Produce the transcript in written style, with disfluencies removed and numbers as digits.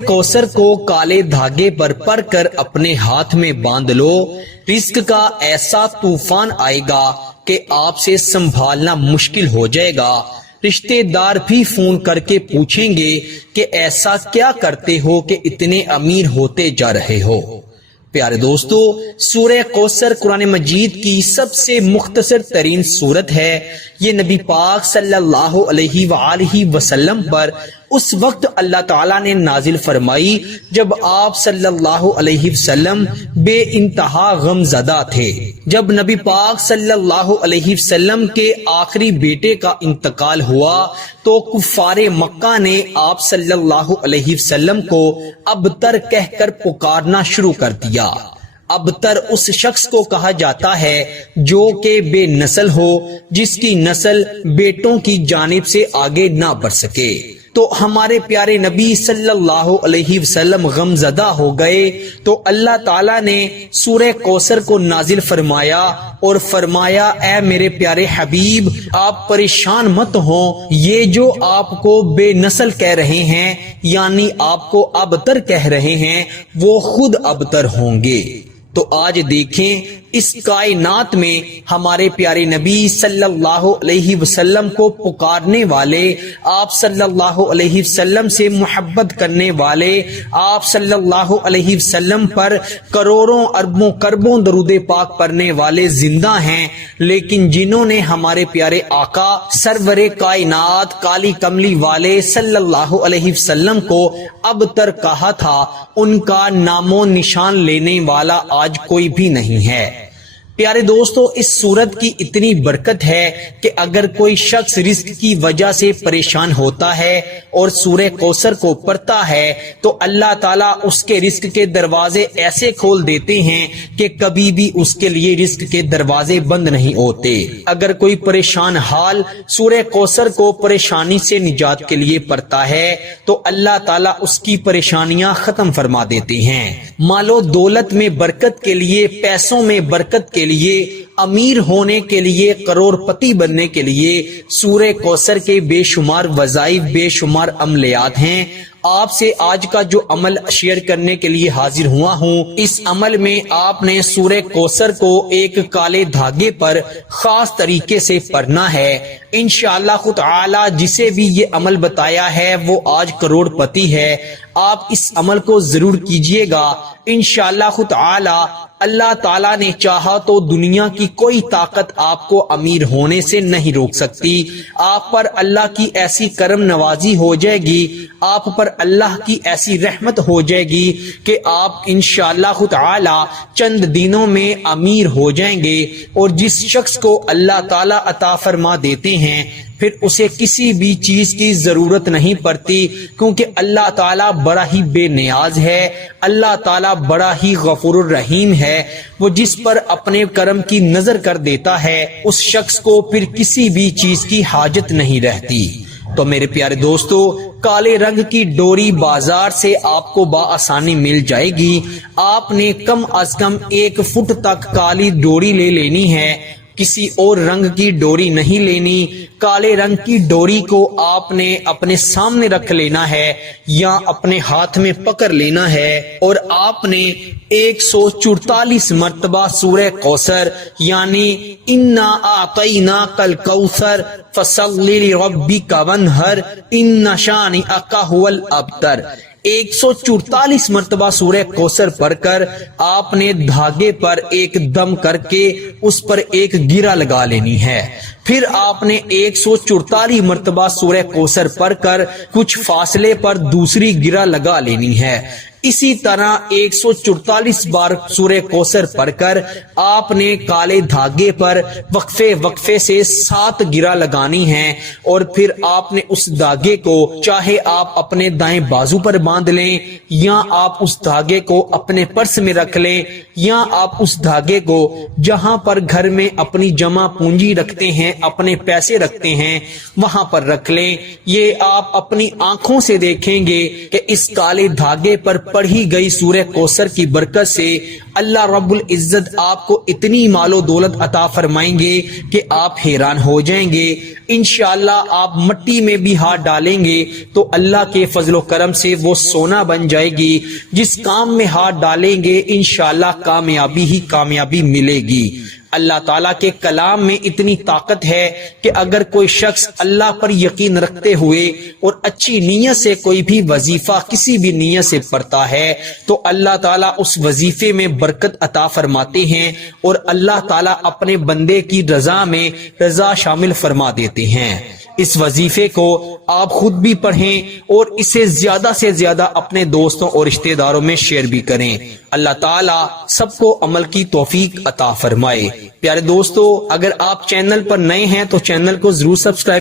کوثر کو کالے دھاگے پر پر کر اپنے ہاتھ میں باندھ لو، رزق کا ایسا طوفان آئے گا کہ آپ سے سنبھالنا مشکل ہو جائے گا۔ رشتے دار بھی فون کر کے پوچھیں گے کہ ایسا کیا کرتے ہو کہ اتنے امیر ہوتے جا رہے ہو۔ پیارے دوستو، سورہ کوثر قرآن مجید کی سب سے مختصر ترین سورت ہے۔ یہ نبی پاک صلی اللہ علیہ وآلہ وسلم پر اس وقت اللہ تعالیٰ نے نازل فرمائی جب آپ صلی اللہ علیہ وسلم بے انتہا غم زدہ تھے۔ جب نبی پاک صلی اللہ علیہ وسلم کے آخری بیٹے کا انتقال ہوا تو کفار مکہ نے آپ صلی اللہ علیہ وسلم کو ابتر کہہ کر پکارنا شروع کر دیا۔ ابتر اس شخص کو کہا جاتا ہے جو کہ بے نسل ہو، جس کی نسل بیٹوں کی جانب سے آگے نہ بڑھ سکے۔ تو ہمارے پیارے نبی صلی اللہ علیہ وسلم غمزدہ ہو گئے تو اللہ تعالیٰ نے سورہ کوثر کو نازل فرمایا اور فرمایا، اے میرے پیارے حبیب، آپ پریشان مت ہوں، یہ جو آپ کو بے نسل کہہ رہے ہیں یعنی آپ کو ابتر کہہ رہے ہیں، وہ خود ابتر ہوں گے۔ تو آج دیکھیں اس کائنات میں ہمارے پیارے نبی صلی اللہ علیہ وسلم کو پکارنے والے، آپ صلی اللہ علیہ وسلم سے محبت کرنے والے، آپ صلی اللہ علیہ وسلم پر کروڑوں اربوں کربوں درود پاک پڑھنے والے زندہ ہیں، لیکن جنہوں نے ہمارے پیارے آقا سرور کائنات کالی کملی والے صلی اللہ علیہ وسلم کو ابتر کہا تھا، ان کا نام و نشان لینے والا آج کوئی بھی نہیں ہے۔ پیارے دوستو، اس سورت کی اتنی برکت ہے کہ اگر کوئی شخص رزق کی وجہ سے پریشان ہوتا ہے اور سورہ کوثر کو پڑھتا ہے تو اللہ تعالیٰ اس کے رزق کے دروازے ایسے کھول دیتے ہیں کہ کبھی بھی اس کے لیے رزق کے دروازے بند نہیں ہوتے۔ اگر کوئی پریشان حال سورہ کوثر کو پریشانی سے نجات کے لیے پڑھتا ہے تو اللہ تعالیٰ اس کی پریشانیاں ختم فرما دیتے ہیں۔ مال و دولت میں برکت کے لیے، پیسوں میں برکت کے لیے، امیر ہونے کے لیے، کروڑ پتی بننے کے لیے سورہ کوثر کے بے شمار وظائف، بے شمار عملیات ہیں۔ آپ سے آج کا جو عمل شیئر کرنے کے لیے حاضر ہوا ہوں، اس عمل میں آپ نے سورہ کوثر کو ایک کالے دھاگے پر خاص طریقے سے پڑھنا ہے۔ انشاءاللہ خود تعالی جسے بھی یہ عمل بتایا ہے وہ آج کروڑ پتی ہے۔ آپ اس عمل کو ضرور کیجئے گا، انشاءاللہ خود تعالی اللہ تعالیٰ نے چاہا تو دنیا کی کوئی طاقت آپ کو امیر ہونے سے نہیں روک سکتی۔ آپ پر اللہ کی ایسی کرم نوازی ہو جائے گی، آپ پر اللہ کی ایسی رحمت ہو جائے گی کہ آپ انشاءاللہ خود تعالی چند دنوں میں امیر ہو جائیں گے۔ اور جس شخص کو اللہ تعالیٰ عطا فرما دیتے ہیں پھر اسے کسی بھی چیز کی ضرورت نہیں پڑتی، کیونکہ اللہ تعالیٰ بڑا ہی بے نیاز ہے، اللہ تعالیٰ بڑا ہی غفور الرحیم ہے۔ وہ جس پر اپنے کرم کی نظر کر دیتا ہے اس شخص کو پھر کسی بھی چیز کی حاجت نہیں رہتی۔ تو میرے پیارے دوستو، کالے رنگ کی ڈوری بازار سے آپ کو بآسانی مل جائے گی۔ آپ نے کم از کم 1 فٹ تک کالی ڈوری لے لینی ہے، کسی اور رنگ کی ڈوری نہیں لینی۔ کالے رنگ کی ڈوری کو آپ نے اپنے سامنے رکھ لینا ہے یا اپنے ہاتھ میں پکڑ لینا ہے اور آپ نے 144 مرتبہ سورہ کوثر یعنی انا اعطیناک الکوثر فصلی لربک وانحر ان شانئک ھو الابتر، 144 مرتبہ سورہ کوثر پڑھ کر آپ نے دھاگے پر ایک دم کر کے اس پر ایک گرہ لگا لینی ہے۔ پھر آپ نے 144 مرتبہ سورہ کوثر پڑھ کر کچھ فاصلے پر دوسری گرہ لگا لینی ہے۔ اسی طرح 144 بار سورہ کوثر پڑھ کر آپ نے کالے دھاگے پر وقفے سے 7 گرہ لگانی ہیں، اور پھر آپ نے اس دھاگے کو چاہے آپ اپنے دائیں بازو پر باندھ لیں یا آپ اس دھاگے کو اپنے پرس میں رکھ لیں یا آپ اس دھاگے کو جہاں پر گھر میں اپنی جمع پونجی رکھتے ہیں، اپنے پیسے رکھتے ہیں، وہاں پر رکھ لیں۔ یہ آپ اپنی آنکھوں سے دیکھیں گے کہ اس کالے دھاگے پر پڑھی گئی سورہ کوثر کی برکت سے اللہ رب العزت آپ کو اتنی مال و دولت عطا فرمائیں گے کہ آپ حیران ہو جائیں گے۔ انشاءاللہ آپ مٹی میں بھی ہاتھ ڈالیں گے تو اللہ کے فضل و کرم سے وہ سونا بن جائے گی۔ جس کام میں ہاتھ ڈالیں گے انشاءاللہ کامیابی ہی کامیابی ملے گی۔ اللہ تعالیٰ کے کلام میں اتنی طاقت ہے کہ اگر کوئی شخص اللہ پر یقین رکھتے ہوئے اور اچھی نیت سے کوئی بھی وظیفہ کسی بھی نیت سے پڑھتا ہے تو اللہ تعالیٰ اس وظیفے میں برکت عطا فرماتے ہیں اور اللہ تعالیٰ اپنے بندے کی رضا میں رضا شامل فرما دیتے ہیں۔ اس وظیفے کو آپ خود بھی پڑھیں اور اسے زیادہ سے زیادہ اپنے دوستوں اور رشتہ داروں میں شیئر بھی کریں۔ اللہ تعالیٰ سب کو عمل کی توفیق عطا فرمائے۔ پیارے دوستو، اگر آپ چینل پر نئے ہیں تو چینل کو ضرور سبسکرائب